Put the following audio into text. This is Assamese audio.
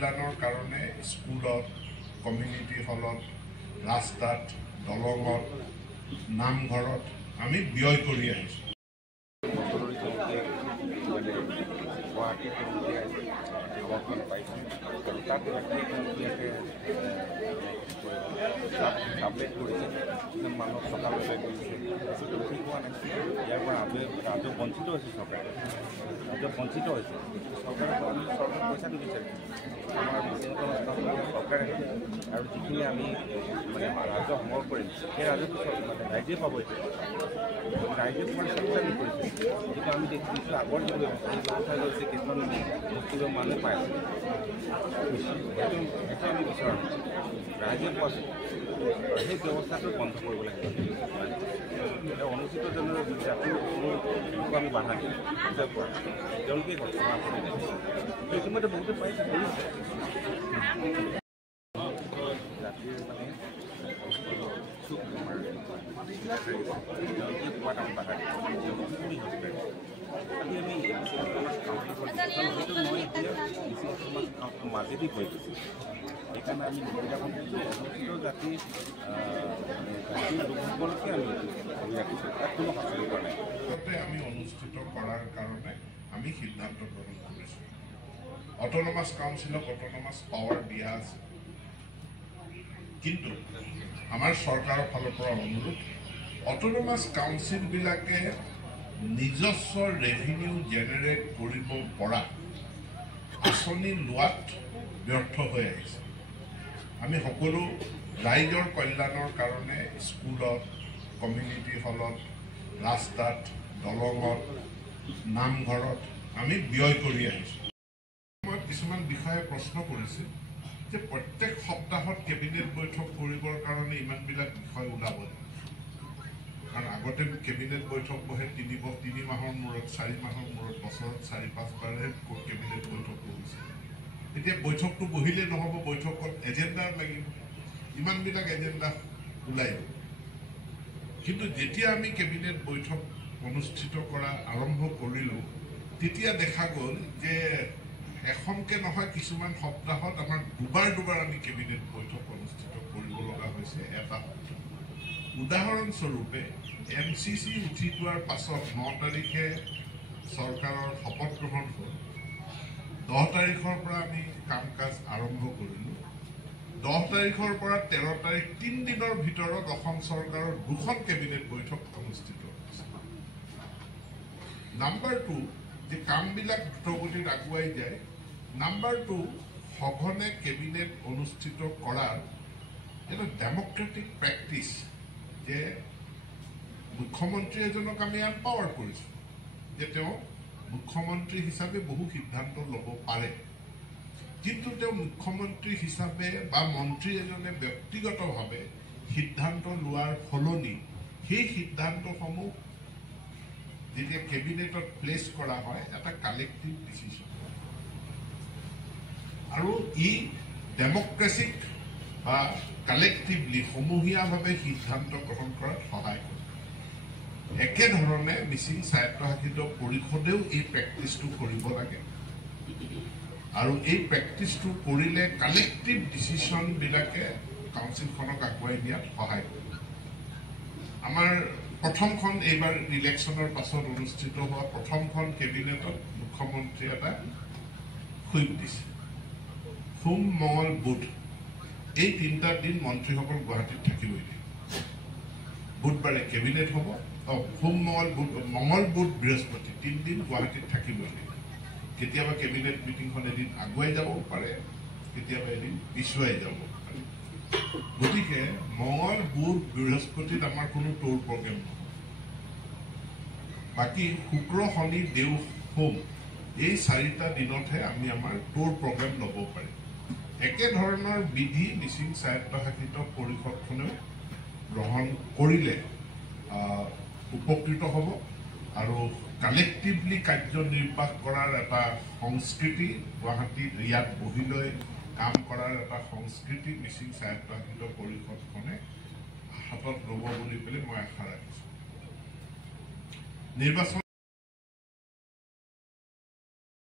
কল্যাণৰ কাৰণে স্কুলত, কমিউনিটি হলত, ৰাস্তাত, দলঙত, নামঘৰত আমি ব্যয় কৰি আহিছোঁ। আপডেট কৰিছে মানুহক সকাললৈ কৰিছে ঠিক হোৱা নাই। ইয়াৰ পৰা ৰাজহ বঞ্চিত হৈছে, চৰকাৰে ৰাজহ বঞ্চিত হৈছে। চৰকাৰে পইচা নিবিচাৰে, আমাৰ চৰকাৰে আৰু যিখিনি আমি মানে ৰাজহ সংগ্ৰহ কৰিম সেই ৰাজহটো মানে ৰাইজে পাব। এতিয়া ৰাইজে তোমাৰ চেষ্টা কৰিছে, গতিকে আমি দেখিছোঁ আগৰ যি ব্যৱস্থা এই ব্যৱস্থা লৈছে কিছুমান বস্তু মানুহে পাই আছে। সেইটো আমি বিচাৰোঁ ৰাইজে পোৱাছে সেই ব্যৱস্থাটো বন্ধ কৰিব লাগে। অনুচিত জনৰ জাতিৰ কোনো আমি বাধা দিওঁ পৰা তেওঁলোকে ইতিমধ্যে বহুতে পাইছে কৰিছে জাতিৰ মানে পোৱাত আমি বাধা দিওঁ। আজি আমি মই এতিয়া মাজেদি হৈ গৈছোঁ। সেইকাৰণে আমি অনুচিত জাতিৰ লোকসকলকে আমি ধৰি ৰাখিছোঁ, তাত কোনো শাস্তি কৰা নাই। আমি অনুষ্ঠিত কৰাৰ কাৰণে আমি সিদ্ধান্ত গ্ৰহণ কৰিছোঁ। অট'নমাছ কাউন্সিলক অট'নমাছ পাৱাৰ দিয়া আছে, কিন্তু আমাৰ চৰকাৰৰ ফালৰ পৰা অনুৰোধ অট'নমাছ কাউন্সিলবিলাকে নিজস্ব ৰেভিনিউ জেনেৰেট কৰিব পৰা আঁচনি লোৱাত ব্যৰ্থ হৈ আহিছে। আমি সকলো ৰাইজৰ কল্যাণৰ কাৰণে স্কুলত, কমিউনিটি হলত, ৰাস্তাত, দলঙত, নামঘৰত আমি ব্যয় কৰি আহিছোঁ। মই কিছুমান বিষয়ে প্ৰশ্ন কৰিছিল যে প্ৰত্যেক সপ্তাহত কেবিনেট বৈঠক কৰিবৰ কাৰণে ইমানবিলাক বিষয় ওলাব। কাৰণ আগতে কেবিনেট বৈঠক বহে 3 মাহৰ মূৰত, 4 মাহৰ মূৰত, বছৰত 4-5 বাৰহে কেবিনেট বৈঠক কৰিছে। এতিয়া বৈঠকটো বহিলে নহ'ব, বৈঠকত এজেণ্ডা লাগিব, ইমানবিলাক এজেণ্ডা ওলাই। কিন্তু যেতিয়া আমি কেবিনেট বৈঠক অনুষ্ঠিত কৰা আৰম্ভ কৰিলোঁ তেতিয়া দেখা গ'ল যে এখনকে নহয় কিছুমান সপ্তাহত আমাৰ দুবাৰ আমি কেবিনেট বৈঠক অনুষ্ঠিত কৰিব লগা হৈছে এটা সপ্তাহ। উদাহৰণস্বৰূপে MCC উঠি যোৱাৰ পাছত 9 তাৰিখে চৰকাৰৰ শপত গ্ৰহণ হ'ল। 10 তাৰিখৰ পৰা আমি কাম কাজ আৰম্ভ কৰিলোঁ। 10 তাৰিখৰ পৰা 13 তাৰিখ 3 দিনৰ ভিতৰত অসম চৰকাৰৰ 2খন কেবিনেট বৈঠক অনুষ্ঠিত হৈছে। নাম্বাৰ 2 যে কামবিলাক দ্ৰুতগতিত আগুৱাই যায়। নাম্বাৰ 2 সঘনে কেবিনেট অনুষ্ঠিত কৰাৰ এটা ডেমক্ৰেটিক প্ৰেক্টিচ যে মুখ্যমন্ত্ৰী এজনক আমি এম্পাৱাৰ কৰিছোঁ যে তেওঁ মুখ্যমন্ত্ৰী হিচাপে বহু সিদ্ধান্ত ল'ব পাৰে, কিন্তু তেওঁ মুখ্যমন্ত্ৰী হিচাপে বা মন্ত্ৰী এজনে ব্যক্তিগতভাৱে সিদ্ধান্ত লোৱাৰ সলনি সেই সিদ্ধান্তসমূহ যেতিয়া কেবিনেটত প্লেচ কৰা হয় এটা কালেক্টিভ ডিচিশ্যন, আৰু ই ডেমক্ৰেচিক বা কালেক্টিভলি সমূহীয়াভাৱে সিদ্ধান্ত গ্ৰহণ কৰাত সহায় কৰে। একেধৰণে মিচিং স্বায়ত্তশাসিত পৰিষদেও এই প্ৰেক্টিচটো কৰিব লাগে, আৰু এই প্ৰেক্টিচটো কৰিলে কালেক্টিভ ডিচিশ্যনবিলাকে কাউন্সিলখনক আগুৱাই নিয়াত সহায় কৰিব। আমাৰ প্ৰথমখন এইবাৰ ইলেকশ্যনৰ পাছত অনুষ্ঠিত হোৱা প্ৰথমখন কেবিনেটত মুখ্যমন্ত্ৰী এটা হুইপ দিছে। সোম, মঙল, বুধ এই 3টা দিন মন্ত্ৰীসকল গুৱাহাটীত থাকিবই লাগিব। বুধবাৰে কেবিনেট হ'ব, সোম, মঙল, বুধ, বৃহস্পতি 3 দিন গুৱাহাটীত থাকিবই লাগিব। কেতিয়াবা কেবিনেট মিটিংখন এদিন আগুৱাই যাব পাৰে, কেতিয়াবা এদিন পিছুৱাই যাব পাৰে। গতিকে মঙল, বুধ, বৃহস্পতিত আমাৰ কোনো ট'ৰ প্ৰগ্ৰেম নহয়। বাকী শুক্ৰ, শনি, দেও, সোম এই 4টা দিনতহে আমি আমাৰ ট'ৰ প্ৰগ্ৰেম ল'ব পাৰিম। একেধৰণৰ বিধি মিচিং স্বায়ত্তশাসিত পৰিষদখনেও গ্ৰহণ কৰিলে উপকৃত হ'ব, আৰু কালেক্টিভলি কাৰ্যনিৰ্বাহ কৰাৰ এটা সংস্কৃতি গুৱাহাটীত ইয়াত বহি লৈ কাম কৰাৰ এটা সংস্কৃতি মিচিং স্বায়ত্তশাসিত পৰিষদখনে হাতত ল'ব বুলি পেলাই মই আশা ৰাখিছোঁ। নিৰ্বাচন